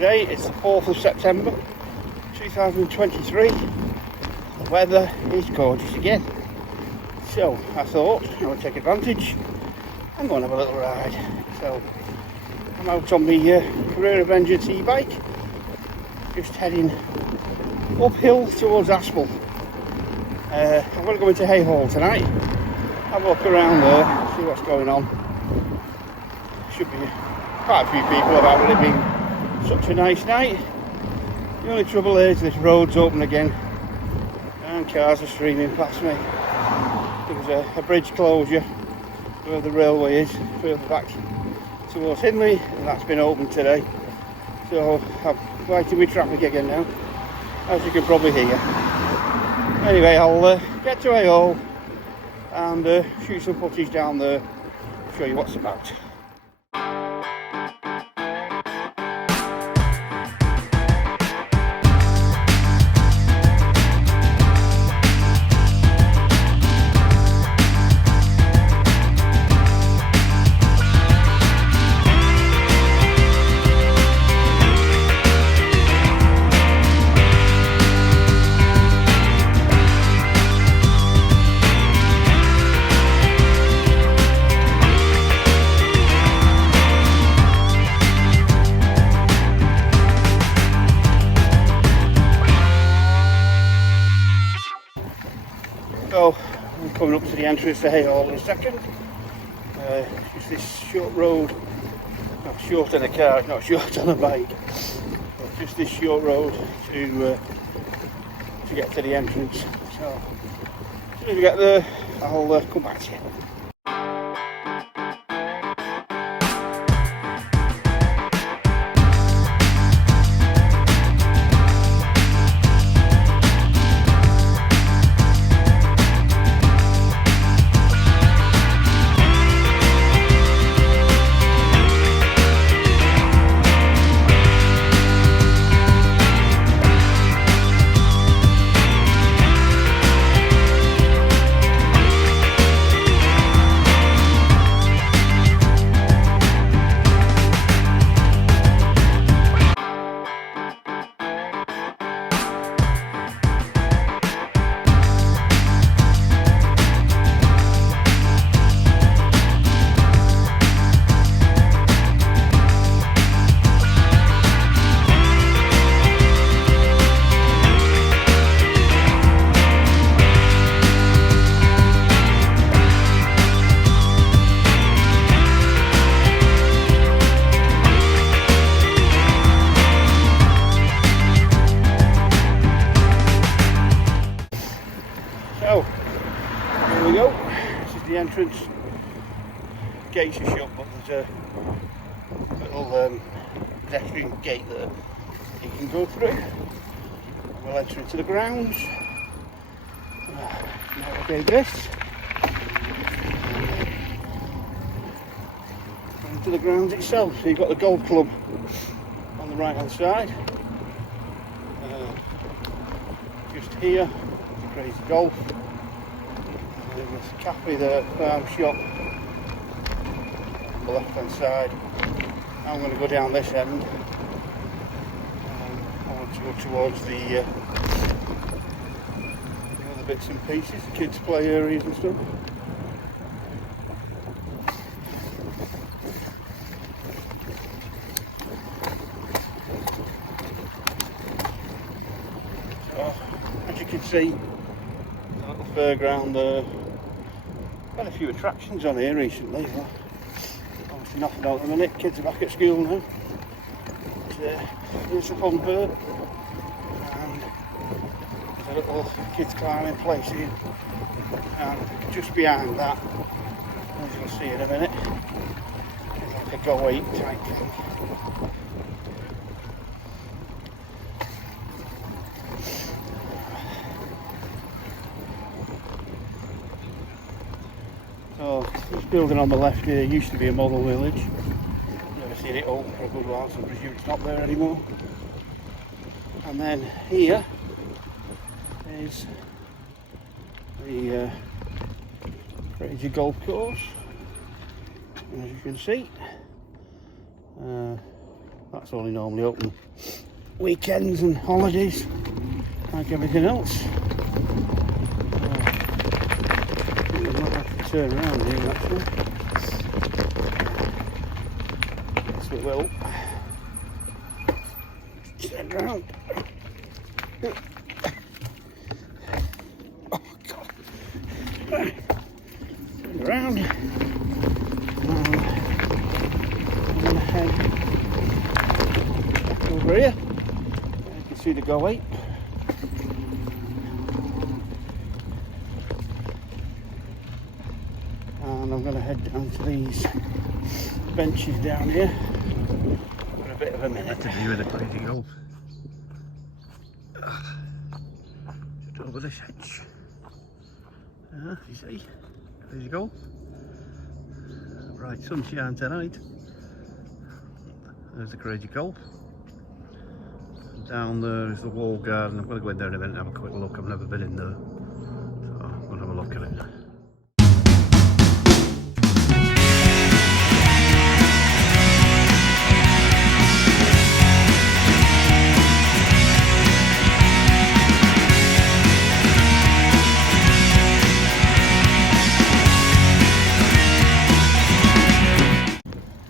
Today is the 4th of September 2023. The weather is gorgeous again. So I thought I would take advantage and go and have a little ride. So I'm out on the Carerra Vengeance e-bike, just heading uphill towards Aspel. I'm going to go into Haigh Hall tonight, have a look around there, see what's going on. Should be quite a few people about with it being such a nice night. The only trouble is this road's open again and cars are streaming past me. There was a bridge closure where the railway is, further back towards Hindley, and that's been opened today. So I'm fighting with traffic again now, as you can probably hear. Anyway, I'll get to Haigh Hall and shoot some footage down there, show you what's about. So I'm coming up to the entrance to Haigh Hall in a second. Just this short road, not short on a car, not short on a bike, but just this short road to get to the entrance. So as soon as we get there, I'll come back to you. So, here we go. This is the entrance. Gates are shut, but there's a little pedestrian gate there you can go through. And we'll enter into the grounds. Navigate this. Into the grounds itself. So you've got the golf club on the right hand side. Just here. Crazy Golf. There's a cafe there, farm shop on the left hand side. Now I'm going to go down this end. I want to go towards the other bits and pieces, the kids' play areas and stuff. So, as you can see, fairground there. Quite a few attractions on here recently. Obviously nothing out at the minute. Kids are back at school now. Here's the fun fair, and there's a little kids climbing place here. And just behind that, as you'll see in a minute, is like a go eat type thing. So this building on the left here used to be a model village. Never seen it open for a good while, so I presume it's not there anymore. And then here is the crazy golf course. And as you can see, That's only normally open weekends and holidays, like everything else. We might have to turn around here actually. Yes, we will. Turn around. Oh God. Turn around. I'm going to head back over here. You can see the go ape. And I'm going to head down to these benches down here for a bit of a minute. To view the crazy gulp. Just over this hedge. You see, crazy gulp. Bright sunshine tonight. There's the crazy gulp. Down there is the wall garden. I'm going to go in there in a minute and have a quick look. I've never been in there, so I'm going to have a look at it.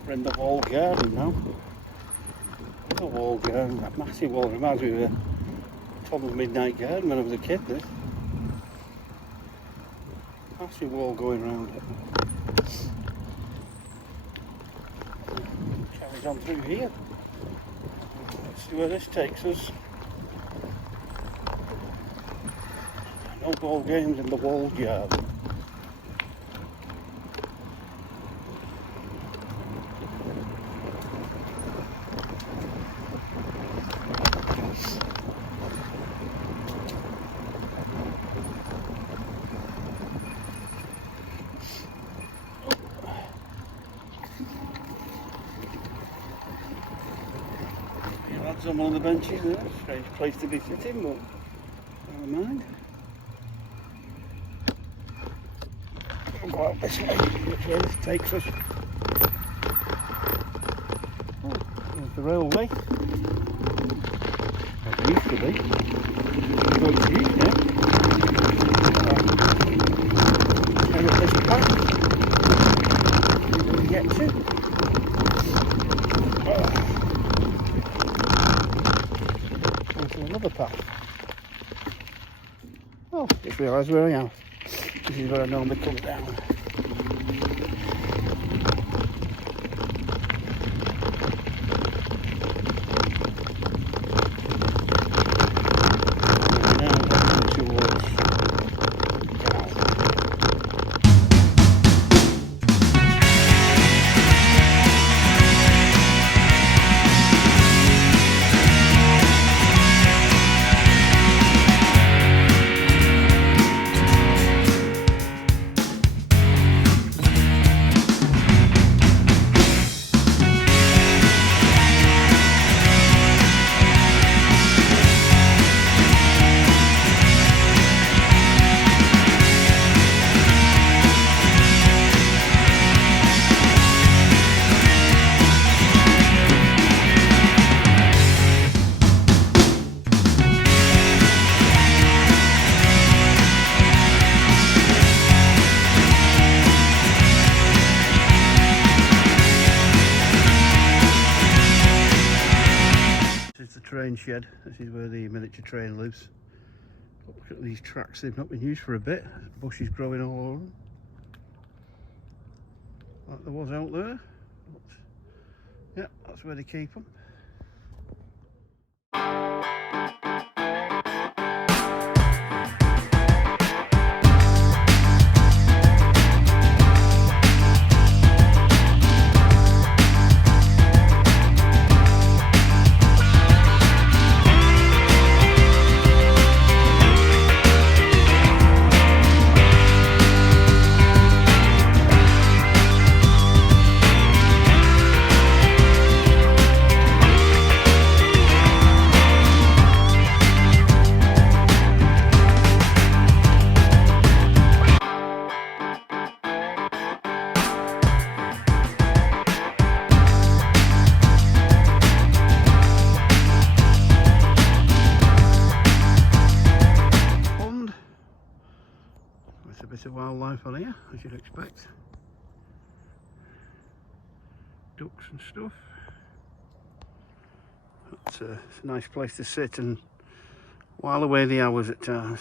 We're in the wall garden now. The wall garden, that massive wall, reminds me of the top of Midnight Garden when I was a kid. This massive wall going around it. Carries on through here. Let's see where this takes us. No ball games in the wall garden. On one of the benches there, strange place to be sitting, but never mind. We'll go out this way, which way this takes us. Oh, there's the railway. Like it used to be. It's going to use now. Head up this path. Where we get to. Another path. Oh, just realised where I am. This is where I normally come down. Train shed. This is where the miniature train lives. Look at these tracks, they've not been used for a bit. Bushes growing all over them, like there was out there. But yeah, that's where they keep them. as you'd expect. Ducks and stuff. It's a nice place to sit and while away the hours at times.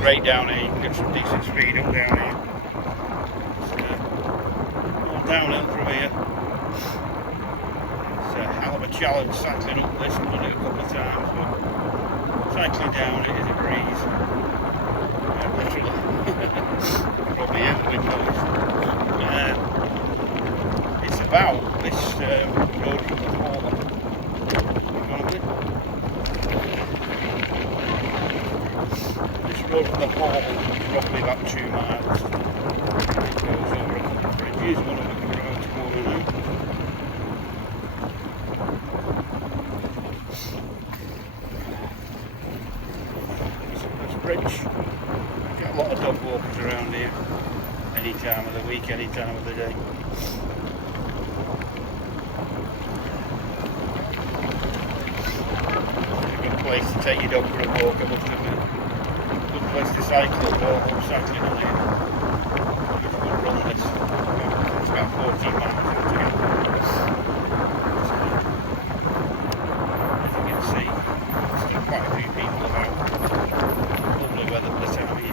Great down here, you can get some decent speed up down here. It's all downhill from here. It's a hell of a challenge cycling up this. I've done it a couple of times, but cycling down it is a breeze. Literally. Probably hear the wind noise. It's about this road from the hall. This road from the hall is probably about 2 miles. It goes over a couple of bridges, one of them around to corner now. Bridge. Get a lot of dog walkers around here any time of the week, any time of the day. It's a good place to take your dog for a walk, I must admit. Good place to cycle, or cycling on here. It's a good run this. It's about 14 miles altogether. As you can see, there's still quite a few people about. Weather for the time of year.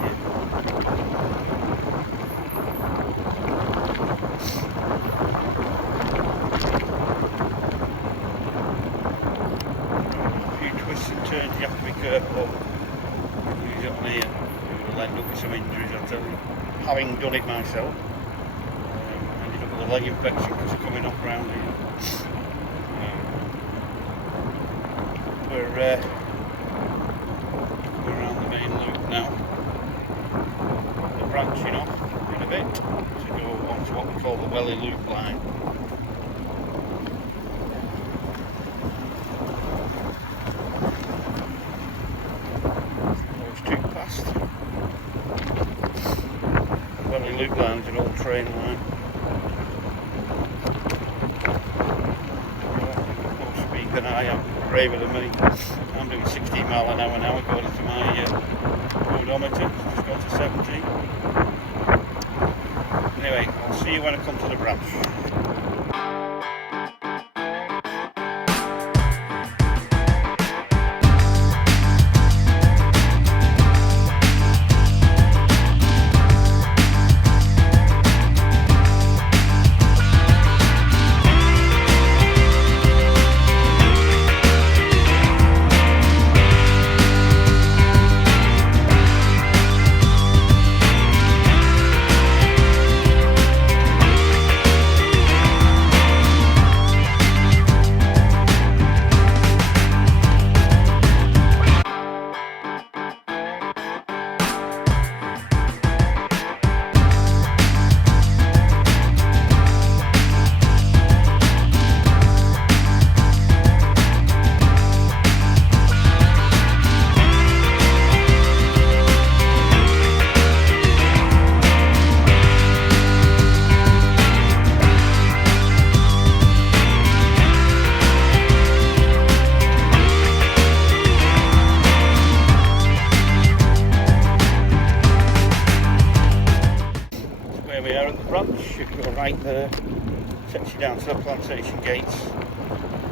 A few twists and turns you have to be careful. Use it on here. You'll end up with some injuries, I'll tell you. Having done it myself, ended up with a leg infection because of coming up around here. We're around the main loop now. We're branching off in a bit to go on to what we call the Welly Loop line. Those two past. The Welly Loop line is an old train line. More speed than I am, braver than me. I'm doing 16 mile an hour now according to my odometer. Just got to 17. Anyway, I'll see you when I come to the branch. You go right there, takes you down to the plantation gates,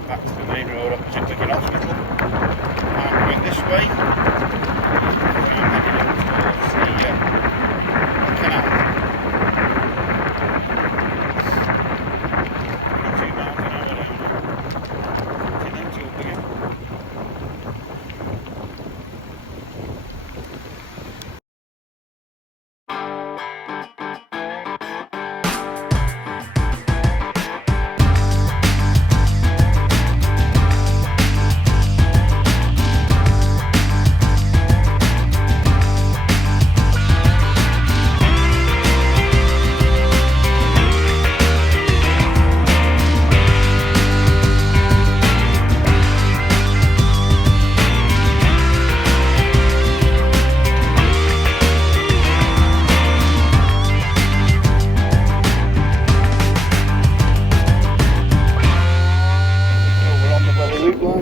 back to the main road opposite Wigan Hospital, and going this way, around heading up towards the canal. 2 miles an hour down, and then to up again.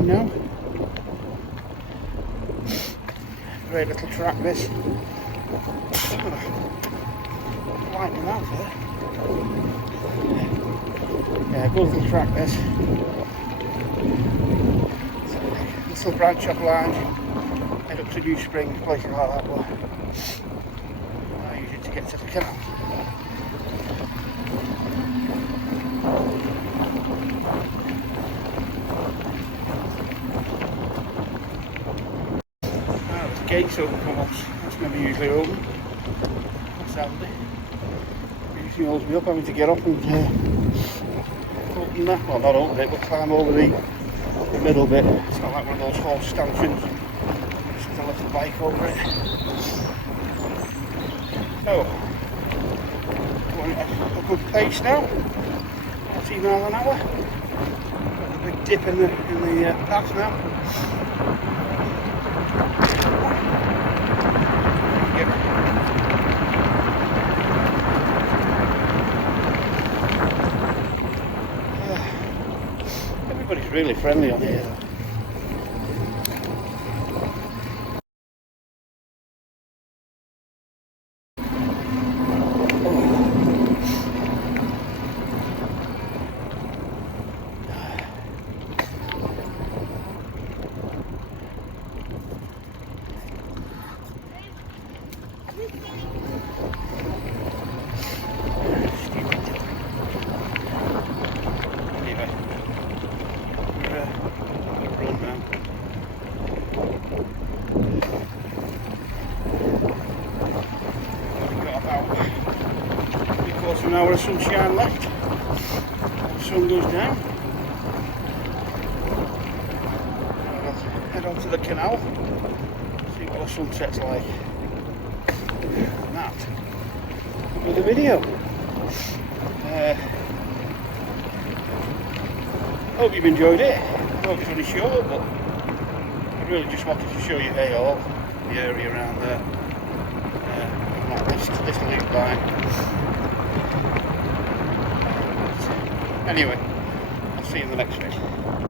going now. Great little track this. Lighten them out there. Yeah, good little track this. This little branch up line, head up to New Spring, places like that, but I use it to get to the canal. Gates open for once. That's never usually open. Sadly. Usually holds me up having to get up and open that. Well, not open it, but climb over the middle bit. It's not like one of those horse stanchions. Just a little bike over it. So, going at a good pace now. 40 miles an hour. Got a big dip in the path now. Everybody's really friendly on here. An hour of sunshine left. The sun goes down. I'll head on to the canal, see what the sunset's like. And that will be the video. Hope you've enjoyed it. I hope it's only short, but I really just wanted to show you Haigh Hall, the area around there. Like this loop line. Anyway, I'll see you in the next video.